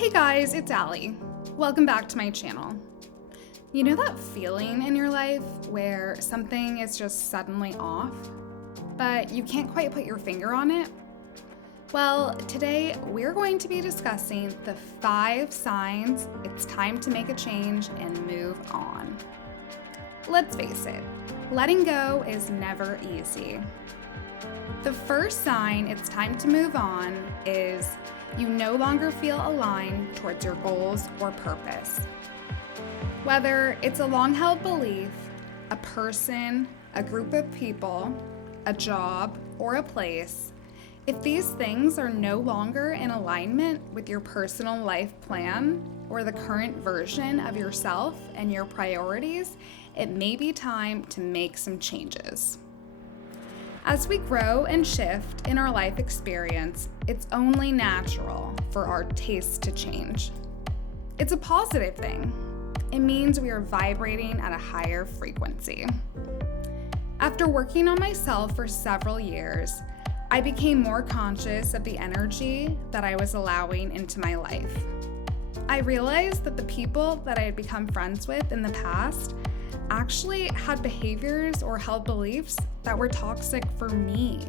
Hey guys, it's Allie. Welcome back to my channel. You know that feeling in your life where something is just suddenly off, but you can't quite put your finger on it? Well, today we're going to be discussing the 5 signs it's time to make a change and move on. Let's face it, letting go is never easy. The first sign it's time to move on is you no longer feel aligned towards your goals or purpose. Whether it's a long-held belief, a person, a group of people, a job, or a place, if these things are no longer in alignment with your personal life plan or the current version of yourself and your priorities, it may be time to make some changes. As we grow and shift in our life experience, it's only natural for our tastes to change. It's a positive thing. It means we are vibrating at a higher frequency. After working on myself for several years, I became more conscious of the energy that I was allowing into my life. I realized that the people that I had become friends with in the past actually had behaviors or held beliefs that were toxic for me,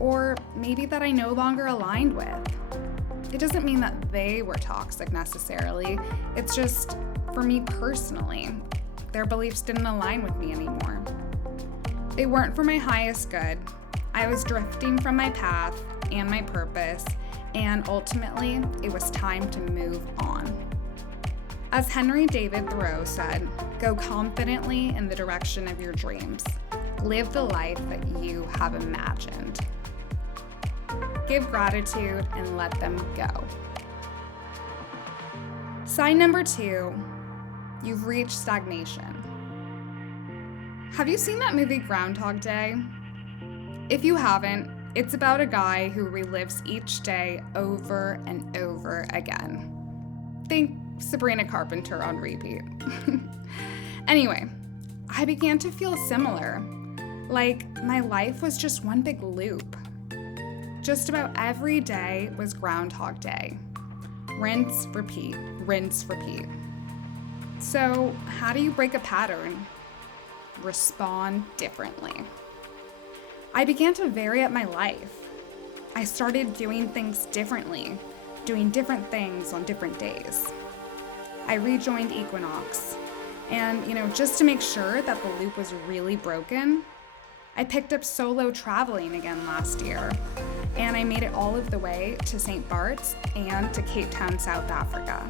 or maybe that I no longer aligned with. It doesn't mean that they were toxic necessarily, it's just for me personally, their beliefs didn't align with me anymore. They weren't for my highest good. I was drifting from my path and my purpose, and ultimately, it was time to move on. As Henry David Thoreau said, go confidently in the direction of your dreams. Live the life that you have imagined. Give gratitude and let them go. Sign number 2, you've reached stagnation. Have you seen that movie Groundhog Day? If you haven't, it's about a guy who relives each day over and over again. Think Sabrina Carpenter on repeat. Anyway, I began to feel similar, like my life was just one big loop. Just about every day was Groundhog Day. Rinse, repeat, rinse, repeat. So, how do you break a pattern? Respond differently. I began to vary up my life. I started doing things differently, doing different things on different days. I rejoined Equinox, and just to make sure that the loop was really broken, I picked up solo traveling again last year, and I made it all of the way to St. Bart's and to Cape Town, South Africa.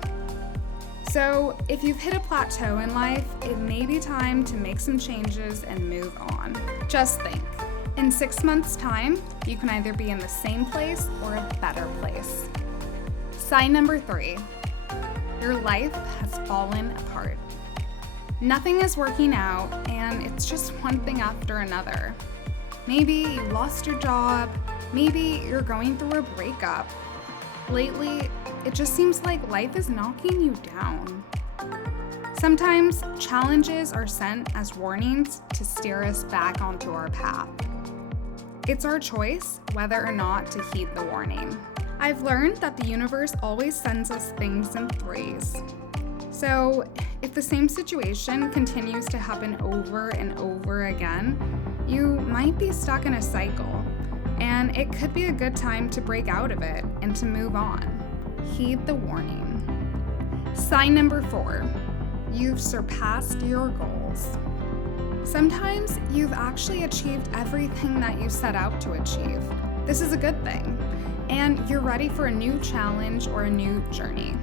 So if you've hit a plateau in life, it may be time to make some changes and move on. Just think, in 6 months' time, you can either be in the same place or a better place. Sign number 3. Your life has fallen apart. Nothing is working out, and it's just one thing after another. Maybe you lost your job, maybe you're going through a breakup. Lately, it just seems like life is knocking you down. Sometimes challenges are sent as warnings to steer us back onto our path. It's our choice whether or not to heed the warning. I've learned that the universe always sends us things in 3s. So if the same situation continues to happen over and over again, you might be stuck in a cycle, and it could be a good time to break out of it and to move on. Heed the warning. Sign number 4, you've surpassed your goals. Sometimes you've actually achieved everything that you set out to achieve. This is a good thing, and you're ready for a new challenge or a new journey.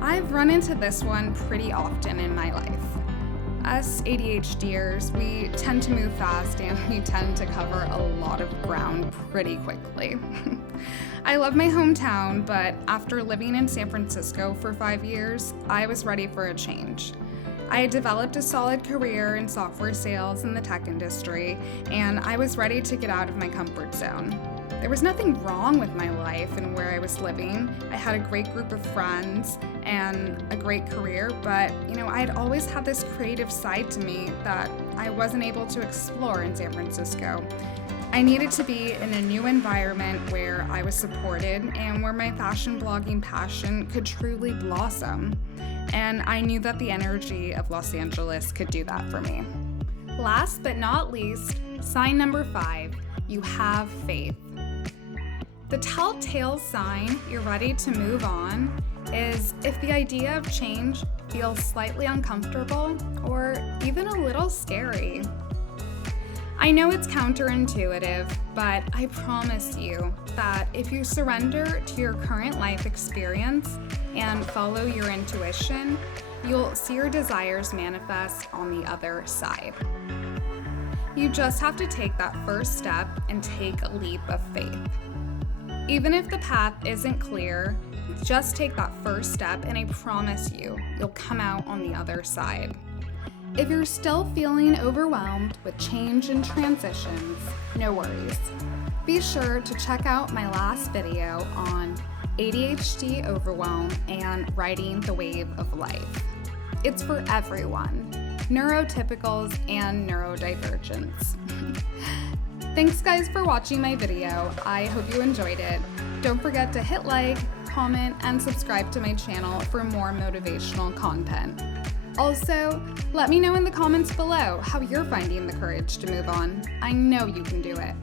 I've run into this one pretty often in my life. Us ADHDers, we tend to move fast and we tend to cover a lot of ground pretty quickly. I love my hometown, but after living in San Francisco for 5 years, I was ready for a change. I had developed a solid career in software sales in the tech industry, and I was ready to get out of my comfort zone. There was nothing wrong with my life and where I was living. I had a great group of friends and a great career, but I had always had this creative side to me that I wasn't able to explore in San Francisco. I needed to be in a new environment where I was supported and where my fashion blogging passion could truly blossom. And I knew that the energy of Los Angeles could do that for me. Last but not least, sign number 5, you have faith. The telltale sign you're ready to move on is if the idea of change feels slightly uncomfortable or even a little scary. I know it's counterintuitive, but I promise you that if you surrender to your current life experience and follow your intuition, you'll see your desires manifest on the other side. You just have to take that first step and take a leap of faith. Even if the path isn't clear, just take that first step and I promise you'll come out on the other side. If you're still feeling overwhelmed with change and transitions, no worries. Be sure to check out my last video on ADHD overwhelm and riding the wave of life. It's for everyone, neurotypicals and neurodivergents. Thanks guys for watching my video. I hope you enjoyed it. Don't forget to hit like, comment, and subscribe to my channel for more motivational content. Also, let me know in the comments below how you're finding the courage to move on. I know you can do it.